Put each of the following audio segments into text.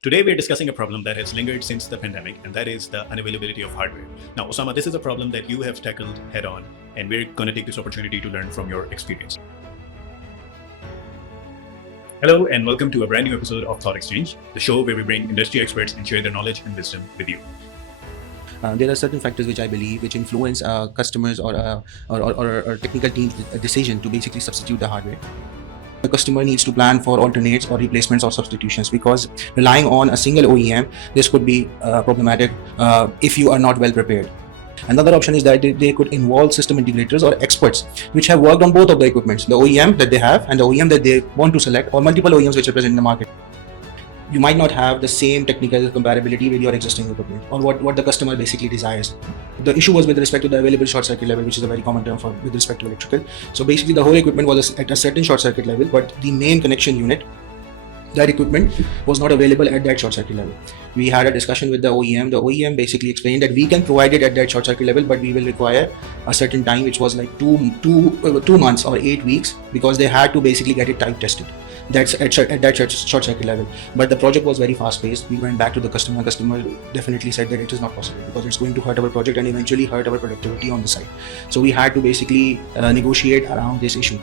Today, we're discussing a problem that has lingered since the pandemic, and that is the unavailability of hardware. Now, Osama, this is a problem that you have tackled head on, and we're going to take this opportunity to learn from your experience. Hello, and welcome to a brand new episode of ThoughtXchange, the show where we bring industry experts and share their knowledge and wisdom with you. There are certain factors which I believe which influence customers or technical teams' decision to basically substitute the hardware. The customer needs to plan for alternates or replacements or substitutions, because relying on a single OEM, this could be problematic if you are not well prepared. Another option is that they could involve system integrators or experts which have worked on both of the equipments, the OEM that they have and the OEM that they want to select, or multiple OEMs which are present in the market. You might not have the same technical comparability with your existing equipment or what the customer basically desires. The issue was with respect to the available short circuit level, which is a very common term for with respect to electrical. So basically the whole equipment was at a certain short circuit level, but the main connection unit, that equipment was not available at that short circuit level. We had a discussion with the OEM. The OEM basically explained that we can provide it at that short circuit level, but we will require a certain time, which was like 2 months or 8 weeks, because they had to basically get it type tested. That's at that short circuit level. But the project was very fast paced. We went back to the customer. Customer definitely said that it is not possible because it's going to hurt our project and eventually hurt our productivity on the site. So we had to basically negotiate around this issue.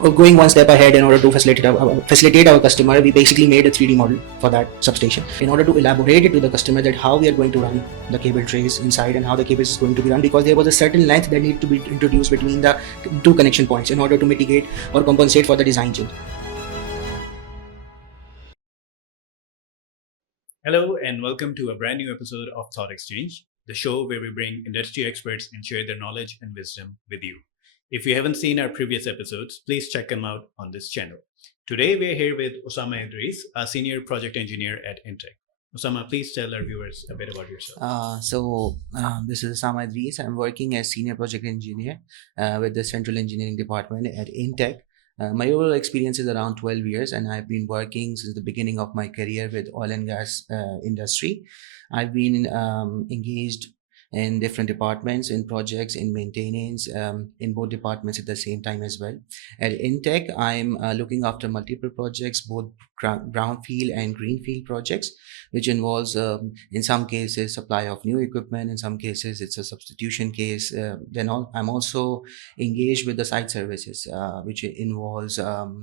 Going one step ahead, in order to facilitate our customer, we basically made a 3D model for that substation in order to elaborate it to the customer that how we are going to run the cable trays inside and how the cables is going to be run, because there was a certain length that need to be introduced between the two connection points in order to mitigate or compensate for the design change. Hello, and welcome to a brand new episode of ThoughtXchange, the show where we bring industry experts and share their knowledge and wisdom with you. If you haven't seen our previous episodes, please check them out on this channel. Today, we're here with Osama Idris, a senior project engineer at Intech. Osama, please tell our viewers a bit about yourself. This is Osama Idris. I'm working as senior project engineer with the central engineering department at Intech. My overall experience is around 12 years, and I've been working since the beginning of my career with oil and gas industry. I've been engaged in different departments, in projects, in maintenance, in both departments at the same time as well. At Intech, I'm looking after multiple projects, both brownfield and greenfield projects, which involves, in some cases, supply of new equipment. In some cases, it's a substitution case. I'm also engaged with the site services, which involves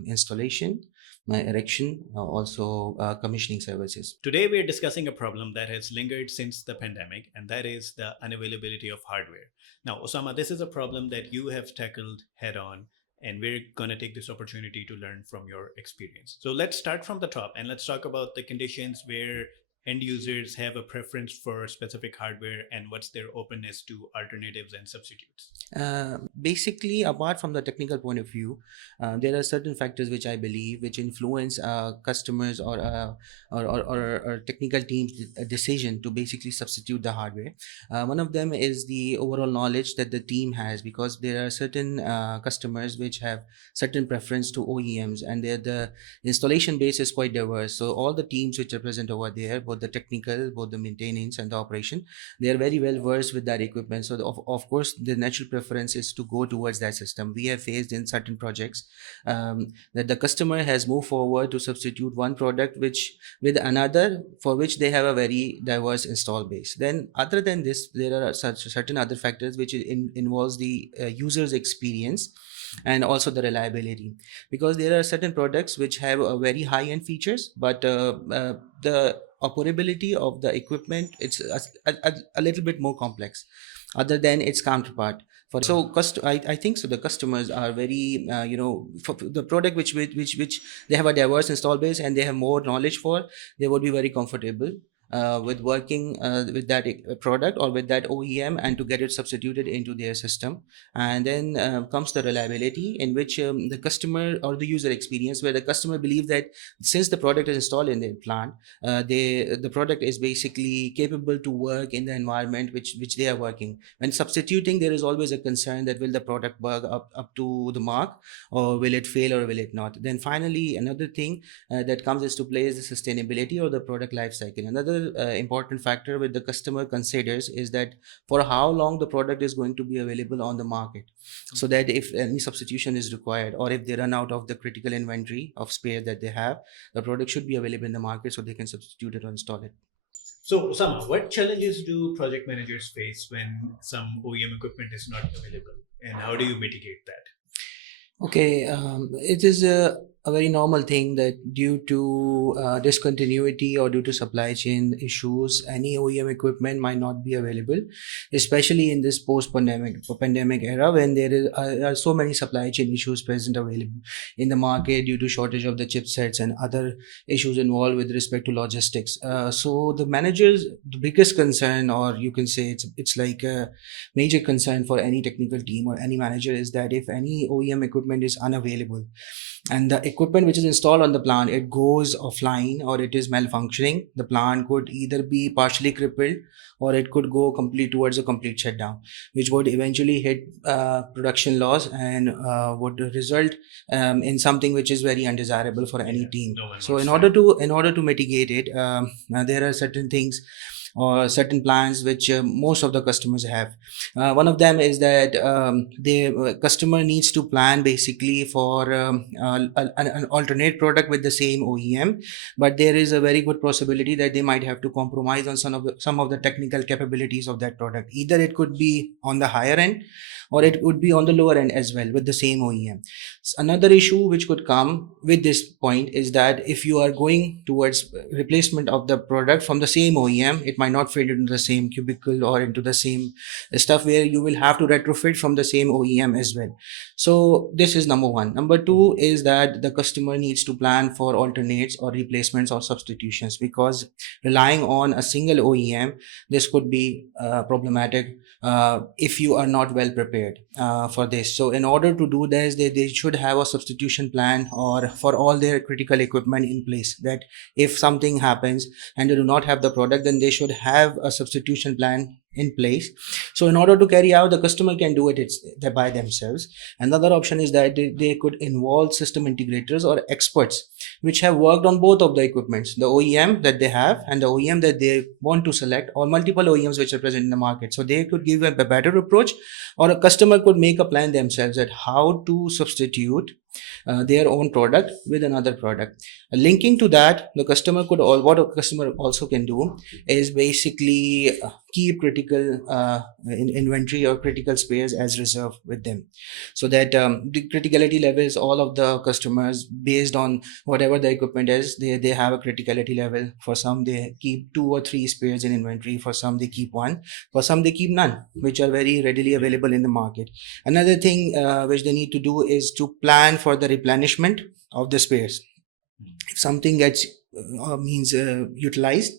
installation, erection, also commissioning services. Today, we're discussing a problem that has lingered since the pandemic, and that is the unavailability of hardware. Now, Osama, this is a problem that you have tackled head on, and we're going to take this opportunity to learn from your experience. So let's start from the top and let's talk about the conditions where end users have a preference for specific hardware and what's their openness to alternatives and substitutes. Basically, apart from the technical point of view, there are certain factors which I believe which influence customers or technical teams' decision to basically substitute the hardware. One of them is the overall knowledge that the team has, because there are certain customers which have certain preference to OEMs, and the installation base is quite diverse. So all the teams which are present over there, both the technical, both the maintenance and the operation, they are very well versed with that equipment. So of course the natural preference is to go towards that system. We have faced in certain projects that the customer has moved forward to substitute one product which with another for which they have a very diverse install base. Then other than this, there are certain other factors which involves the user's experience and also the reliability, because there are certain products which have a very high end features, but the operability of the equipment, it's a little bit more complex other than its counterpart. I think so the customers are very for the product which they have a diverse install base and they have more knowledge for, they would be very comfortable with working with that product or with that OEM and to get it substituted into their system. And then comes the reliability, in which the customer or the user experience, where the customer believes that since the product is installed in their plant, the product is basically capable to work in the environment which they are working. When substituting, there is always a concern that will the product work up to the mark, or will it fail, or will it not. Then finally, another thing that comes into play is the sustainability or the product life cycle. Another another important factor which the customer considers is that for how long the product is going to be available on the market, so that if any substitution is required or if they run out of the critical inventory of spare that they have, the product should be available in the market so they can substitute it or install it. So, Osama, what challenges do project managers face when some OEM equipment is not available, and how do you mitigate that? Okay, it is a very normal thing that due to discontinuity or due to supply chain issues, any OEM equipment might not be available, especially in this post-pandemic era when there are so many supply chain issues present available in the market due to shortage of the chipsets and other issues involved with respect to logistics. So the managers, the biggest concern, or you can say it's like a major concern for any technical team or any manager, is that if any OEM equipment is unavailable and the equipment which is installed on the plant, it goes offline or it is malfunctioning, the plant could either be partially crippled or it could go complete towards a complete shutdown, which would eventually hit production loss and would result in something which is very undesirable for any team. No one So wants in order to mitigate it, there are certain things or certain plans which most of the customers have. One of them is that the customer needs to plan basically for an alternate product with the same OEM, but there is a very good possibility that they might have to compromise on some of the technical capabilities of that product. Either it could be on the higher end or it would be on the lower end as well with the same OEM. Another issue which could come with this point is that if you are going towards replacement of the product from the same OEM, it might not fit into the same cubicle or into the same stuff where you will have to retrofit from the same OEM as well. So this is number one. Number two is that the customer needs to plan for alternates or replacements or substitutions, because relying on a single OEM, this could be problematic if you are not well prepared for this. So in order to do this, they should have a substitution plan or for all their critical equipment in place, that if something happens and they do not have the product, then they should have a substitution plan in place. So in order to carry out, the customer can do it by themselves. Another option is that they could involve system integrators or experts which have worked on both of the equipments, the OEM that they have and the OEM that they want to select, or multiple OEMs which are present in the market. So they could give a better approach, or a customer could make a plan themselves at how to substitute their own product with another product. Linking to that, the customer what a customer also can do is basically keep critical inventory or critical spares as reserve with them, so that the criticality levels, all of the customers, based on whatever the equipment is, they have a criticality level. For some they keep 2 or 3 spares in inventory, for some they keep one, for some they keep none, which are very readily available in the market. Another thing which they need to do is to plan for the replenishment of the spares. If something gets utilized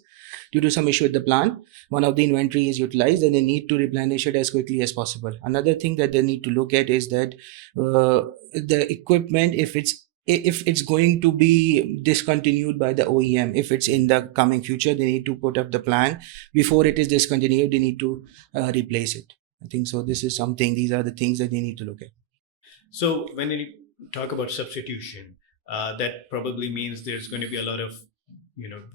due to some issue with the plant, one of the inventory is utilized, and they need to replenish it as quickly as possible. Another thing that they need to look at is that the equipment, if it's going to be discontinued by the OEM, if it's in the coming future, they need to put up the plan before it is discontinued. They need to replace it. I think so. These are the things that they need to look at. So when you talk about substitution, that probably means there's going to be a lot of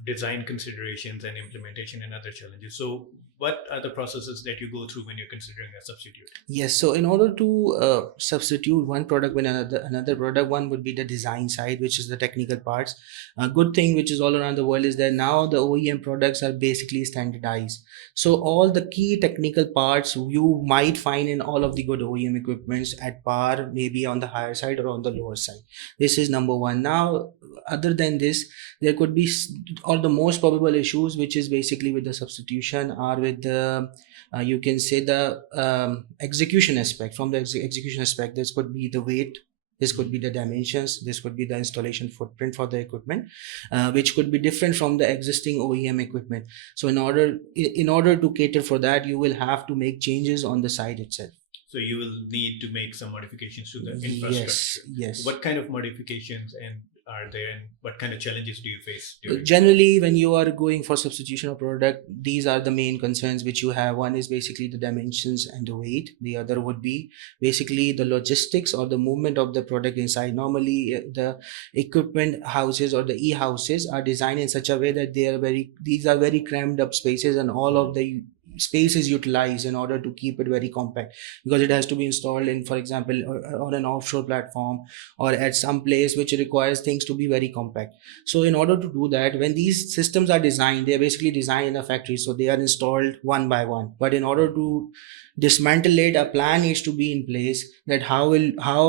design considerations and implementation and other challenges. So what are the processes that you go through when you're considering a substitute? Yes, so in order to substitute one product with another product, one would be the design side, which is the technical parts. A good thing which is all around the world is that now the OEM products are basically standardized. So all the key technical parts you might find in all of the good OEM equipments at par, maybe on the higher side or on the lower side. This is number one. Now, other than this, there could be all the most probable issues, which is basically with the substitution, are with the you can say the execution aspect. From the execution aspect, this could be the weight, this could be the dimensions, this could be the installation footprint for the equipment, which could be different from the existing OEM equipment. So in order to cater for that, you will have to make changes on the site itself. So you will need to make some modifications to the infrastructure. Yes. What kind of modifications, and are there, and what kind of challenges do you face during? Generally, when you are going for substitution of product, these are the main concerns which you have. One is basically the dimensions and the weight. The other would be basically the logistics or the movement of the product inside. Normally, the equipment houses or the e-houses are designed in such a way that these are very crammed up spaces, and all of the space is utilized in order to keep it very compact, because it has to be installed in, for example, on an offshore platform or at some place which requires things to be very compact. So in order to do that, when these systems are designed, they are basically designed in a factory, so they are installed one by one. But in order to dismantle it, a plan needs to be in place that how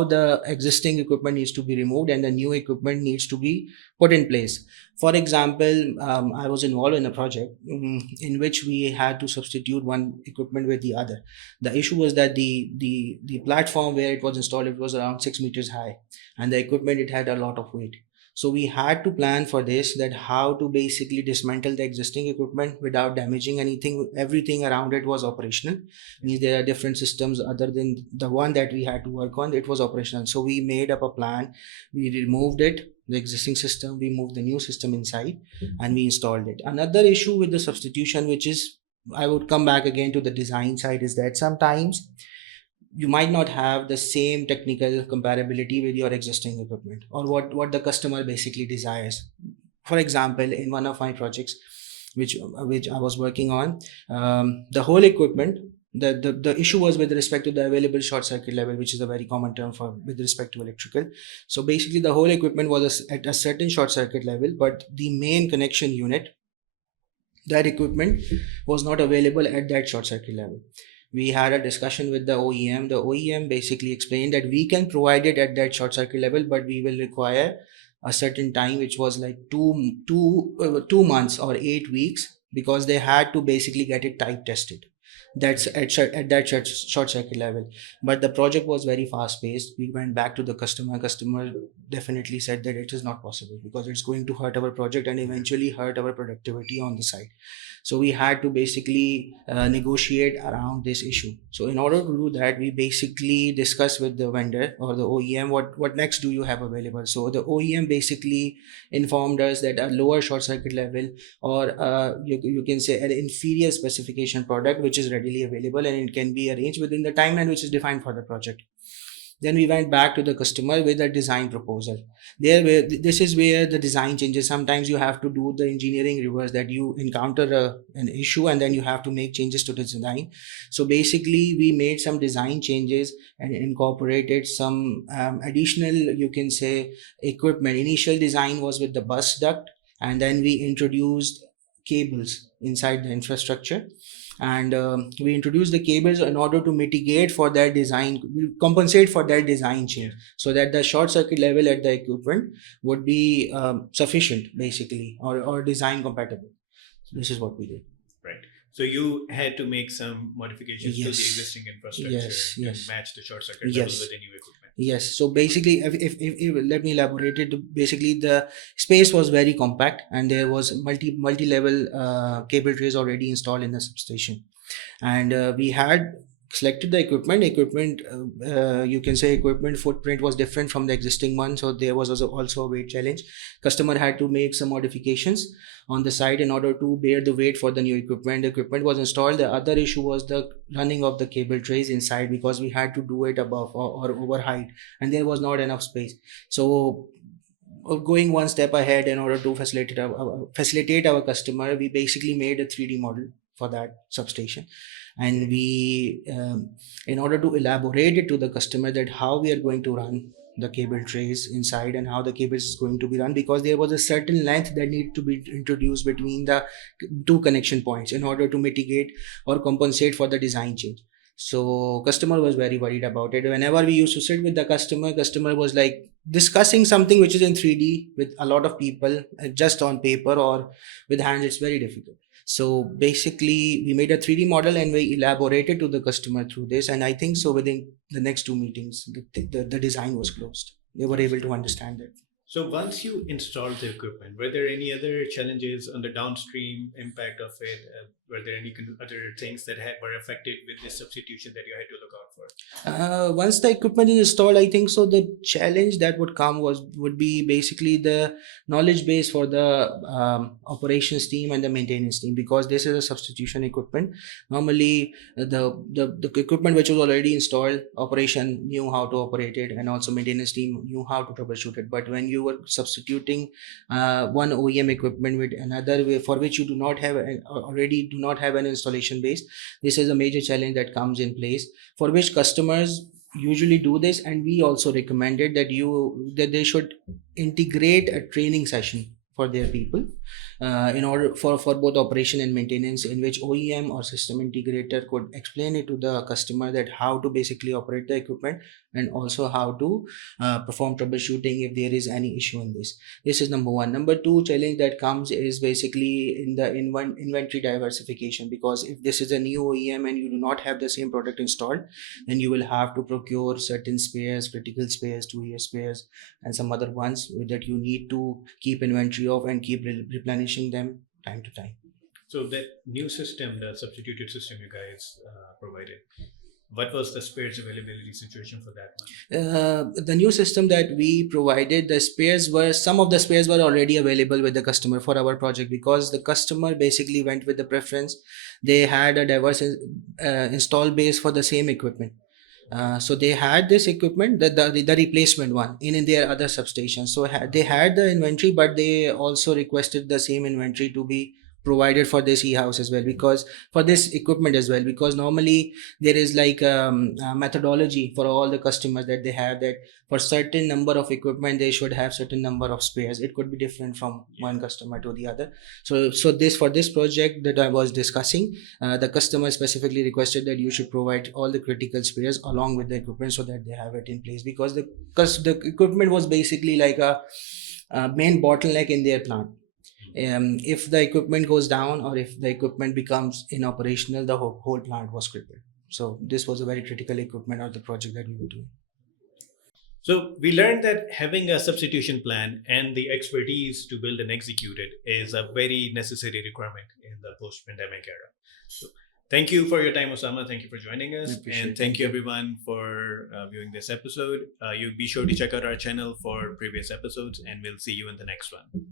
the existing equipment needs to be removed and the new equipment needs to be put in place. For example, I was involved in a project in which we had to substitute one equipment with the other. The issue was that the platform where it was installed, it was around 6 meters high, and the equipment, it had a lot of weight. So we had to plan for this, that how to basically dismantle the existing equipment without damaging anything. Everything around it was operational. Means there are different systems other than the one that we had to work on. It was operational. So we made up a plan. We removed it, the existing system. We moved the new system inside, and we installed it. Another issue with the substitution, which is, I would come back again to the design side, is that sometimes you might not have the same technical comparability with your existing equipment or what the customer basically desires. For example, in one of my projects which I was working on, the whole equipment, the issue was with respect to the available short circuit level, which is a very common term for with respect to electrical. So basically the whole equipment was at a certain short circuit level, but the main connection unit, that equipment was not available at that short circuit level. We had a discussion with the OEM. The OEM basically explained that we can provide it at that short circuit level, but we will require a certain time, which was like 2 months or 8 weeks, because they had to basically get it type tested. That's at that short circuit level. But the project was very fast paced. We went back to the customer. Customer definitely said that it is not possible because it's going to hurt our project and eventually hurt our productivity on the site. So we had to basically negotiate around this issue. So in order to do that, we basically discuss with the vendor or the OEM, what next do you have available. So the OEM basically informed us that a lower short circuit level, or you can say an inferior specification product, which is readily available and it can be arranged within the timeline which is defined for the project. Then we went back to the customer with a design proposal. This is where the design changes. Sometimes you have to do the engineering reverse, that you encounter an issue and then you have to make changes to the design. So basically we made some design changes and incorporated some additional, you can say, equipment. Initial design was with the bus duct, and then we introduced cables inside the infrastructure, and we introduced the cables in order to mitigate for that design, compensate for that design change, so that the short circuit level at the equipment would be sufficient basically, or design compatible. So this is what we did. Right. So you had to make some modifications to the Yes. existing infrastructure Yes. to match the short circuit level Yes. with the new equipment. Yes. So basically, if let me elaborate it. Basically, the space was very compact, and there was multi level cable trays already installed in the substation, and we had selected the equipment. You can say equipment footprint was different from the existing one, so there was also a weight challenge. Customer had to make some modifications on the site in order to bear the weight for the new equipment. The equipment was installed. The other issue was the running of the cable trays inside, because we had to do it above or over height, and there was not enough space. So going one step ahead, in order to facilitate our customer, we basically made a 3D model for that substation, and we in order to elaborate it to the customer, that how we are going to run the cable trays inside and how the cables is going to be run, because there was a certain length that need to be introduced between the two connection points in order to mitigate or compensate for the design change. So customer was very worried about it. Whenever we used to sit with the customer was like discussing something which is in 3D with a lot of people, just on paper or with hands, it's very difficult. So basically we made a 3D model and we elaborated to the customer through this, and I think so within the next 2 meetings the design was closed. They were able to understand it. So once you installed the equipment, were there any other challenges on the downstream impact of it? Were there any other things that were affected with this substitution that you had to look out for? Once the equipment is installed, I think so the challenge that would come would be basically the knowledge base for the operations team and the maintenance team, because this is a substitution equipment. Normally the equipment which was already installed, operation knew how to operate it, and also maintenance team knew how to troubleshoot it. But when you were substituting one OEM equipment with another for which you do not have already do not have an installation base, this is a major challenge that comes in place, for which customers usually do this. And we also recommended that they should integrate a training session for their people, in order for both operation and maintenance, in which OEM or system integrator could explain it to the customer that how to basically operate the equipment, and also how to perform troubleshooting if there is any issue in this. This is number one. Number two challenge that comes is basically in the inventory diversification, because if this is a new OEM and you do not have the same product installed, then you will have to procure certain spares, critical spares, 2-year spares, and some other ones that you need to keep inventory of and keep replenishing them time to time. So the new system, the substituted system you guys provided, what was the spares availability situation for that one? The new system that we provided, some of the spares were already available with the customer for our project, because the customer basically went with the preference. They had a diverse install base for the same equipment. So they had this equipment, the replacement one, in their other substations. So they had the inventory, but they also requested the same inventory to be provided for this e-house as well, because for this equipment as well, because normally there is like a methodology for all the customers that they have, that for certain number of equipment they should have certain number of spares. It could be different from one customer to the other. So this, for this project that I was discussing, the customer specifically requested that you should provide all the critical spares along with the equipment, so that they have it in place, because the equipment was basically like a main bottleneck in their plant. If the equipment goes down, or if the equipment becomes inoperational, the whole plant was crippled. So this was a very critical equipment of the project that we were doing. So we learned that having a substitution plan and the expertise to build and execute it is a very necessary requirement in the post-pandemic era. So thank you for your time, Osama. Thank you for joining us. And thank you everyone for viewing this episode. You be sure to check out our channel for previous episodes, and we'll see you in the next one.